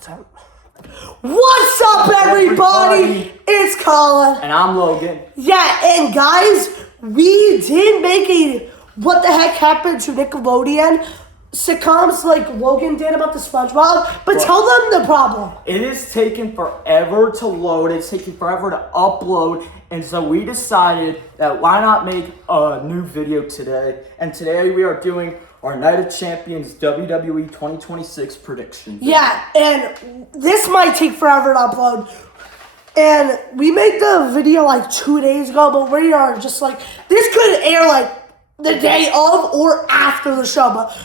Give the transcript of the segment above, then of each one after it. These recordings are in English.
That's it. What's up, everybody? It's Colin. And I'm Logan. Yeah, and guys, we did make a What the Heck Happened to Nickelodeon sitcoms like Logan did about the SpongeBob, but tell them the problem. It is taking forever to load. It's taking forever to upload. And so we decided that why not make a new video today. And today we are doing our Night of Champions WWE 2026 prediction. Yeah, and this might take forever to upload. And we made the video like 2 days ago, but we are just like, this could air like the day of or after the show. But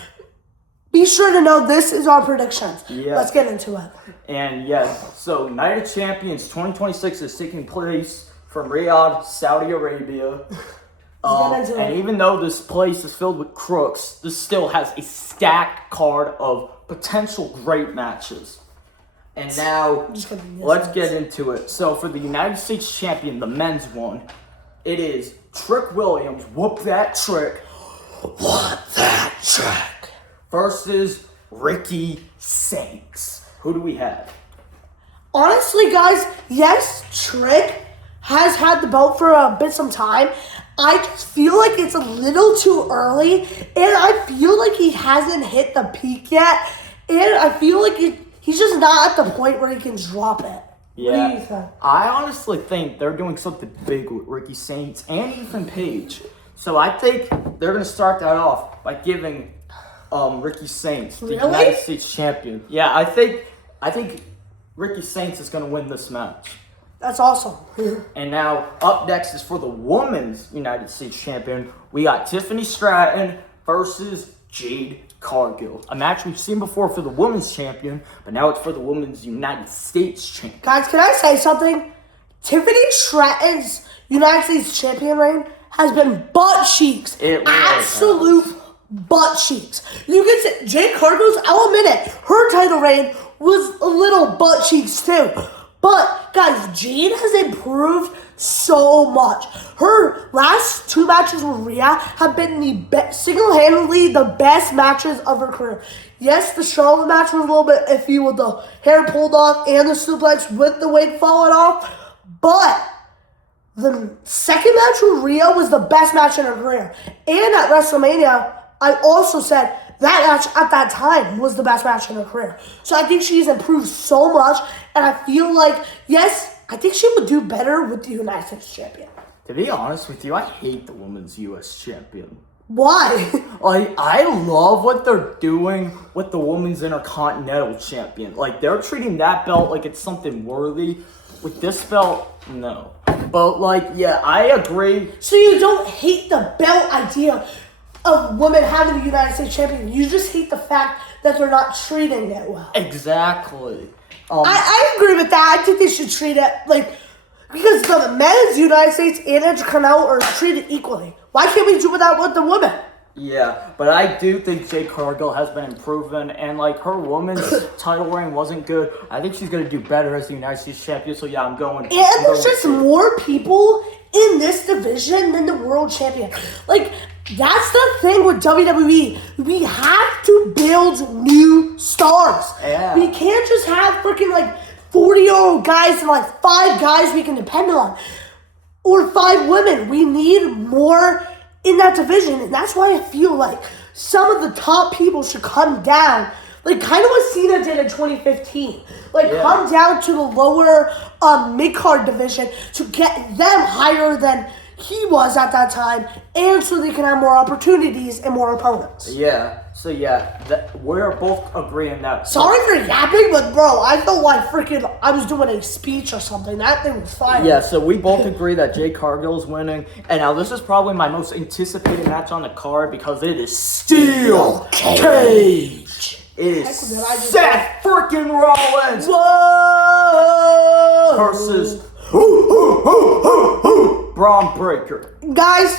be sure to know this is our predictions. Yeah. Let's get into it. And yes, so Night of Champions 2026 is taking place from Riyadh, Saudi Arabia. And even though this place is filled with crooks, this still has a stacked card of potential great matches. And now, let's get into it. So for the United States Champion, the men's one, it is Trick Williams, Whoop That Trick, What that trick? versus Ricky Saints. Who do we have? Honestly, guys, yes, Trick has had the belt for a bit some time. I just feel like it's a little too early, and I feel like he hasn't hit the peak yet, and I feel like he's just not at the point where he can drop it. Yeah, what do you think? I honestly think they're doing something big with Ricky Saints and Ethan Page. So I think they're going to start that off by giving Ricky Saints the United States champion. Yeah, I think Ricky Saints is going to win this match. That's awesome. And now, up next is for the women's United States champion. We got Tiffany Stratton versus Jade Cargill. A match we've seen before for the women's champion, but now it's for the women's United States champion. Guys, can I say something? Tiffany Stratton's United States champion reign has been butt cheeks. It really Absolute butt cheeks. You can say, Jade Cargill's, I'll admit it, her title reign was a little butt cheeks too. But, guys, Jade has improved so much. Her last two matches with Rhea have been single-handedly the best matches of her career. Yes, the Charlotte match was a little bit iffy with the hair pulled off and the suplex with the wig falling off. But the second match with Rhea was the best match in her career. And at WrestleMania, I also said that match at that time was the best match in her career. So I think she's improved so much, and I feel like, yes, I think she would do better with the United States champion. To be honest with you, I hate the women's U.S. champion. Why? Like, I love what they're doing with the women's intercontinental champion. Like, they're treating that belt like it's something worthy. With this belt, no. But, like, yeah, I agree. So you don't hate the belt idea of women having the United States champion. You just hate the fact that they're not treating it well. Exactly. I agree with that. I think they should treat it like, because the men's United States and Intercontinental are treated equally. Why can't we do that with the women? Yeah, but I do think Jade Cargill has been improving, and like her women's title reign wasn't good. I think she's gonna do better as the United States champion. So yeah, I'm going. And there's just more people in this division than the world champion. Like, that's the thing with WWE. We have to build new stars. Yeah. We can't just have freaking like 40-year-old guys and like 5 guys we can depend on. Or 5 women. We need more in that division. And that's why I feel like some of the top people should come down. Like, kind of what Cena did in 2015. Like, come down to the lower mid-card division to get them higher than he was at that time, and so they can have more opportunities and more opponents. Yeah, so yeah, we're both agreeing that. Sorry for yapping, but bro, I felt like freaking I was doing a speech or something. That thing was fire. Yeah, so we both agree that Jade Cargill's winning. And now this is probably my most anticipated match on the card because it is Steel Cage. It is Seth freaking Rollins. Whoa! Versus Braun Breaker. Guys,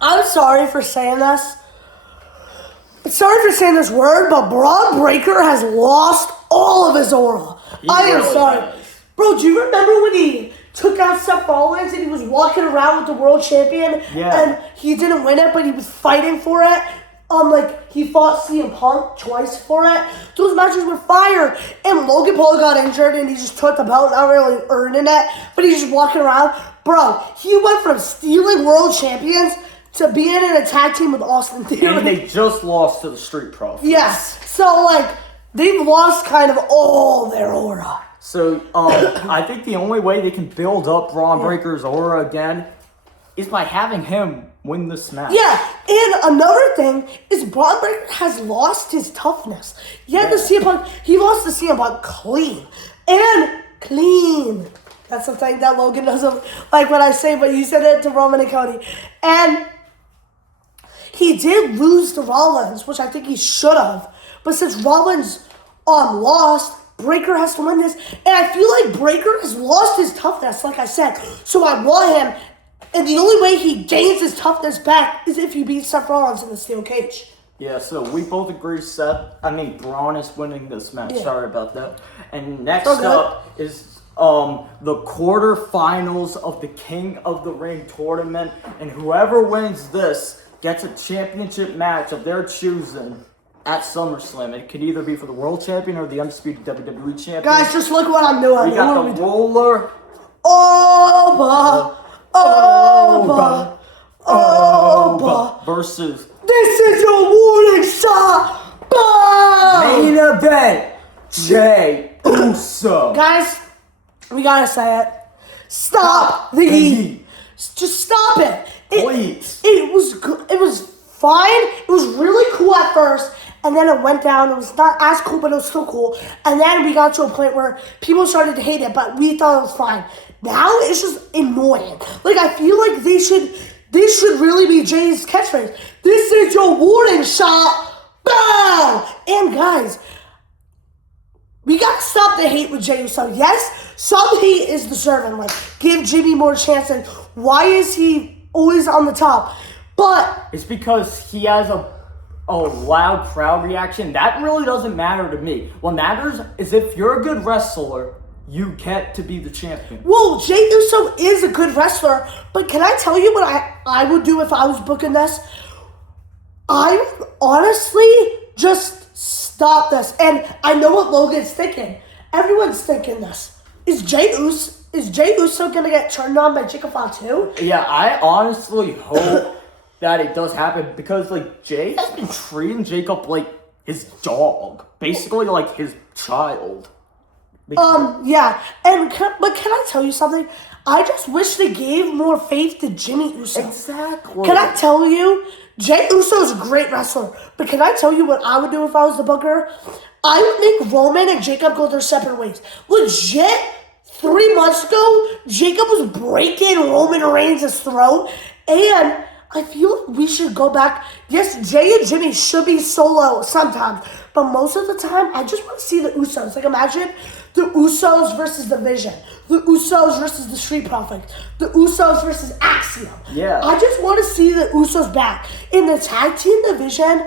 I'm sorry for saying this. Sorry for saying this word, but Braun Breaker has lost all of his aura. I am sorry. Bro, do you remember when he took out Seth Rollins and he was walking around with the world champion? Yeah. And he didn't win it, but he was fighting for it? he fought CM Punk twice for it. Those matches were fire. And Logan Paul got injured and he just took the belt, not really earning it, but he's just walking around. Bro, he went from stealing world champions to being in a tag team with Austin Theory. And they just lost to the Street Profits. Yes. So, they've lost kind of all their aura. So, I think the only way they can build up Braun Breaker's aura again is by having him win this match. Yeah, and another thing is Braun Breaker has lost his toughness. He lost the CM Punk clean. And clean. That's the thing that Logan doesn't like when I say, but you said it to Roman and Cody. And he did lose to Rollins, which I think he should have. But since Rollins lost, Breaker has to win this. And I feel like Breaker has lost his toughness, like I said. So I want him. And the only way he gains his toughness back is if he beats Seth Rollins in the steel cage. Yeah, so we both agree Braun is winning this match. Yeah. Sorry about that. And next up is the quarterfinals of the King of the Ring tournament. And whoever wins this gets a championship match of their choosing at SummerSlam. It could either be for the World Champion or the Undisputed WWE Champion. Guys, just look what I'm doing. We got the roller. Over versus. This is your warning shot. Main event. Jey Uso. Guys, we gotta say it. Stop the heat. Just stop it. Please. It was good. It was fine. It was really cool at first. And then it went down. It was not as cool, but it was still cool. And then we got to a point where people started to hate it, but we thought it was fine. Now it's just annoying. I feel like this should really be Jay's catchphrase. This is your warning shot. Bow! And guys, we gotta stop the hate with Jey Uso. Yes, some hate is deserving. Give Jimmy more chances. Why is he always on the top? But it's because he has a loud crowd reaction. That really doesn't matter to me. What matters is if you're a good wrestler, you get to be the champion. Well, Jey Uso is a good wrestler, but can I tell you what I would do if I was booking this? I would honestly just stop this. And I know what Logan's thinking. Everyone's thinking this. Is Jey Uso gonna get turned on by Jacob Fatu? Yeah, I honestly hope that it does happen because Jay has been treating Jacob like his dog, basically like his child. Yeah, but can I tell you something? I just wish they gave more faith to Jimmy Uso. Exactly. Can I tell you, Jey Uso's a great wrestler, but can I tell you what I would do if I was the booker? I would make Roman and Jacob go their separate ways. Legit, 3 months ago, Jacob was breaking Roman Reigns' throat, and I feel like we should go back. Yes, Jay and Jimmy should be solo sometimes, but most of the time, I just want to see the Usos. Imagine the Usos versus the Vision, the Usos versus the Street Profits, the Usos versus Axiom. Yeah. I just want to see the Usos back. In the tag team division,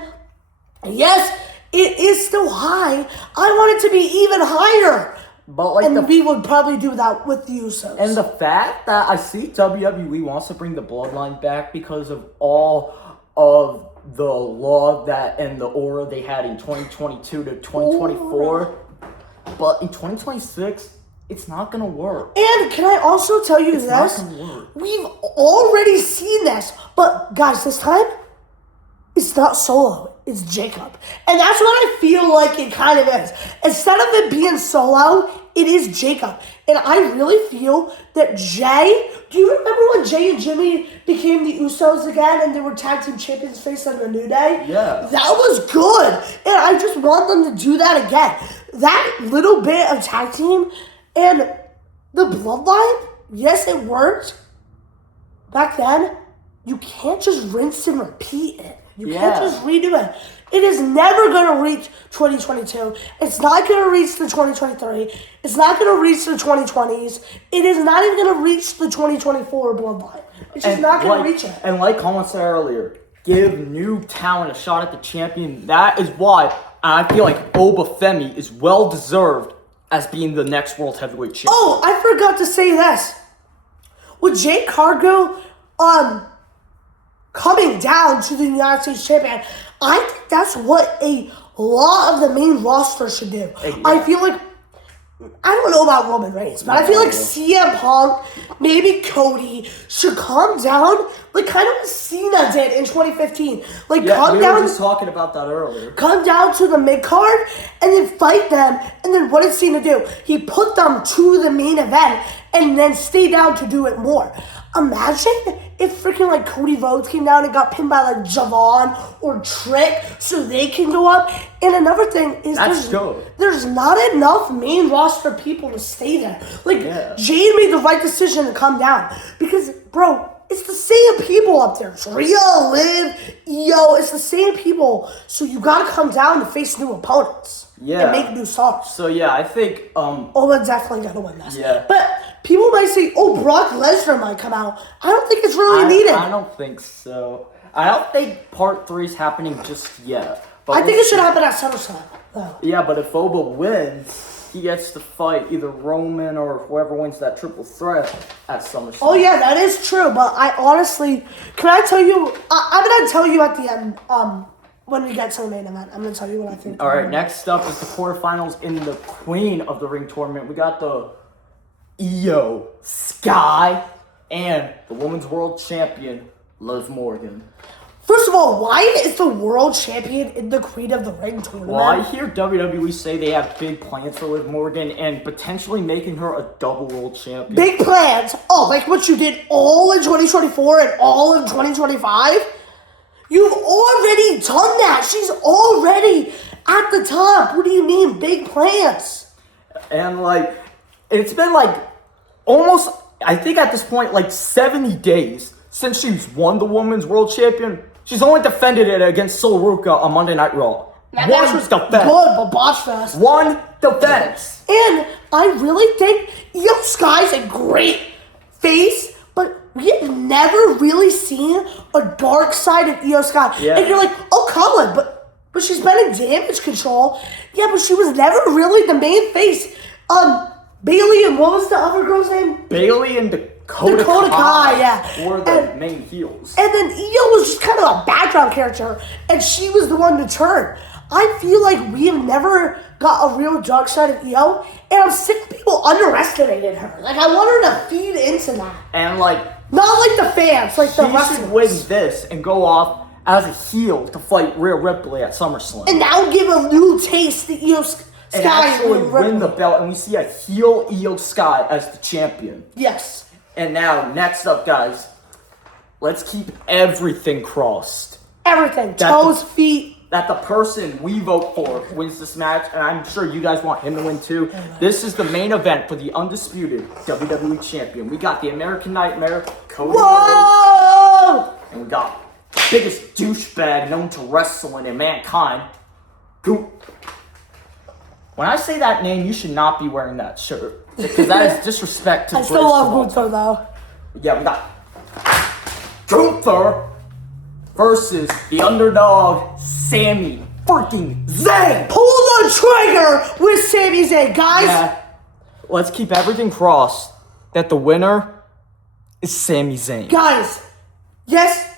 yes, it is still high. I want it to be even higher. But we would probably do that with the Usos. And the fact that I see WWE wants to bring the Bloodline back because of all of the law and the aura they had in 2022 to 2024. But in 2026, it's not going to work. And can I also tell you this? Not going to work. We've already seen this. But guys, this time, it's not solo. It's Jacob. And that's what I feel like it kind of is. Instead of it being solo, it is Jacob. And I really feel that Jay... Do you remember when Jay and Jimmy became the Usos again and they were tag team champions facing the New Day? Yeah. That was good. And I just want them to do that again. That little bit of tag team and the Bloodline, yes, it worked. Back then, you can't just rinse and repeat it. You can't just redo it. It is never going to reach 2022. It's not going to reach the 2023. It's not going to reach the 2020s. It is not even going to reach the 2024 Bloodline. It's just not going to reach it. And like Colin said earlier, give new talent a shot at the champion. That is why I feel like Obafemi is well-deserved as being the next World Heavyweight Champion. Oh, I forgot to say this. With Jade Cargill, coming down to the United States Champion, I think that's what a lot of the main roster should do. Yeah. I feel like, I don't know about Roman Reigns, but I feel like CM Punk, maybe Cody, should calm down, like kind of what Cena did in 2015. Like, Yeah, calm we down. were just talking about that earlier. Come down to the mid-card and then fight them. And then what did Cena do? He put them to the main event and then stayed down to do it more. Imagine if freaking like Cody Rhodes came down and got pinned by like Javon or Trick so they can go up. And another thing is there's not enough main roster people to stay there. Like, Jade made the right decision to come down because, bro, it's the same people up there. It's Rhea, Liv, Io. It's the same people. So you gotta come down to face new opponents. Yeah. And make new stars. So yeah, I think Owen's definitely gonna win this. Yeah. But people might say, oh, Brock Lesnar might come out. I don't think it's really needed. I don't think so. I don't think part 3 is happening just yet. But I think it should happen at SummerSlam, though. Yeah, but if Boba wins, he gets to fight either Roman or whoever wins that triple threat at SummerSlam. Oh yeah, that is true. But I honestly, can I tell you? I'm gonna tell you at the end. When we get to the main event, I'm gonna tell you what I think. All right, next up is the quarterfinals in the Queen of the Ring tournament. We got the Io Sky and the Women's World Champion Liv Morgan. First of all, why is the world champion in the Queen of the Ring tournament? Well, I hear WWE say they have big plans for Liv Morgan and potentially making her a double world champion. Big plans? Oh, like what you did all in 2024 and all in 2025? You've already done that. She's already at the top. What do you mean, big plans? And, like, it's been, like, almost, I think at this point, like, 70 days since she's won the Women's World Champion. She's only defended it against Sol Ruka on Monday Night Raw. That match was good, but botch fest. One defense. And I really think Io Sky's a great face, but we have never really seen a dark side of Io Sky. Yeah. And you're like, oh, Colin, but she's been in Damage Control. Yeah, but she was never really the main face. Bailey and what was the other girl's name? Bailey and Dakota Kai, yeah. Were the main heels. And then Io was just kind of a background character, and she was the one to turn. I feel like we have never got a real dark side of Io, and I'm sick of people underestimating her. Like, I want her to feed into that. And, like, not like the fans, like the wrestlers. She should win this and go off as a heel to fight Rhea Ripley at SummerSlam. And that will give a new taste to Io Sky. And actually win the belt, and we see a heel Io Sky as the champion. Yes. And now, next up, guys, let's keep everything crossed. Everything. Toes, feet. That the person we vote for wins this match, and I'm sure you guys want him to win too. This is the main event for the undisputed WWE Champion. We got the American Nightmare, Cody Rhodes, and we got the biggest douchebag known to wrestling in mankind, Goop. When I say that name, you should not be wearing that shirt, because that is disrespect to the I still love Gunther, though. Yeah, we got Gunther versus the underdog, Sami freaking Zayn. Pull the trigger with Sami Zayn, guys. Yeah. Let's keep everything crossed that the winner is Sami Zayn. Guys, yes,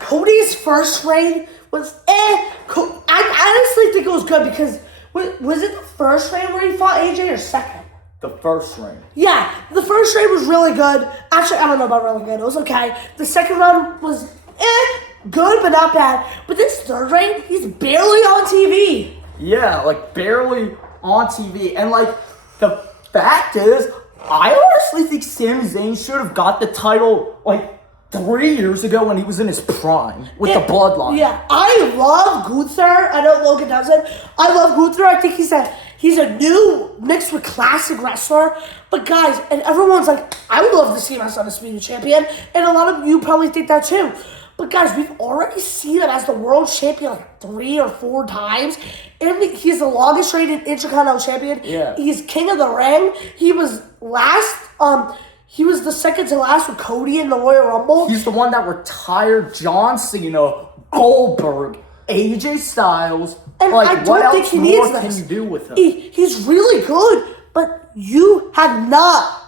Cody's first reign was I honestly think it was good because was it the first reign where he fought AJ or second? The first reign. Yeah, the first reign was really good. Actually, I don't know about really good. It was okay. The second round was good, but not bad. But this third reign, he's barely on TV. Yeah, like barely on TV. And like the fact is, I honestly think Sami Zayn should have got the title like 3 years ago when he was in his prime with the bloodline. Yeah, I love Gunther. I know Logan doesn't. I love Gunther. I think he's a new mixed with classic wrestler. But guys, and everyone's like, I would love to see him as Undisputed Champion. And a lot of you probably think that too. But guys, we've already seen him as the world champion like 3 or 4 times. And he's the longest reigning Intercontinental Champion. Yeah. He's King of the Ring. He was last, he was the second to last with Cody in the Royal Rumble. He's the one that retired John Cena, Goldberg, AJ Styles. And like, I what don't think else he more needs can this. you do with him? He's really good, but you have not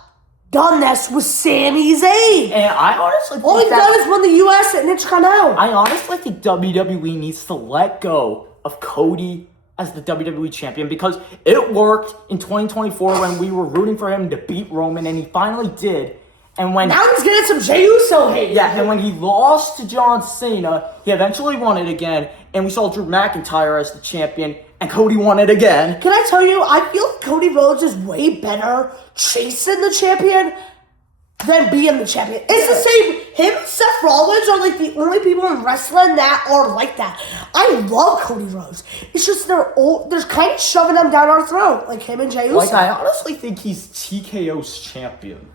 done this with Sami Zayn. And I honestly All he's done is won the US and Intercontinental. I honestly think WWE needs to let go of Cody as the WWE champion because it worked in 2024 when we were rooting for him to beat Roman, and he finally did. And when now he's getting some Jey Uso hate. Yeah, and when he lost to John Cena, he eventually won it again, and we saw Drew McIntyre as the champion, and Cody won it again. Can I tell you, I feel like Cody Rhodes is way better chasing the champion than being the champion. It's the same. Him and Seth Rollins are like the only people in wrestling that are like that. I love Cody Rhodes. It's just they're kind of shoving them down our throat, like him and Jey Uso. Like, I honestly think he's TKO's champion.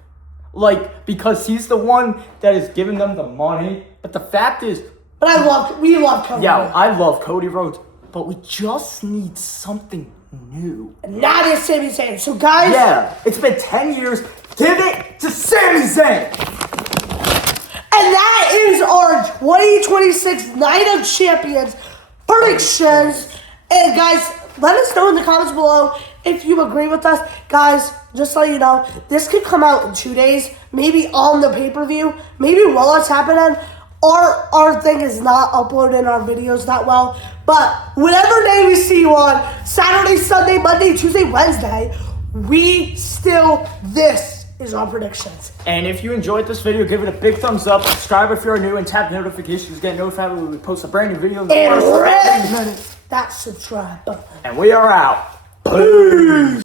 Like, because he's the one that is giving them the money. But the fact is... But we love Cody Rhodes. I love Cody Rhodes. But we just need something new. And that is Sami Zayn. So, guys... Yeah, it's been 10 years. Give it to Sami Zayn! And that is our 2026 Night of Champions predictions. And, guys, let us know in the comments below if you agree with us. Guys, just to let you know, this could come out in 2 days, maybe on the pay-per-view, maybe while it's happening. Our thing is not uploading our videos that well, but whatever day we see you on, Saturday, Sunday, Monday, Tuesday, Wednesday, this is our predictions. And if you enjoyed this video, give it a big thumbs up, subscribe if you're new, and tap notifications to get notified when we post a brand new video in the first 30 minutes. That subscribe button. And we are out. Peace!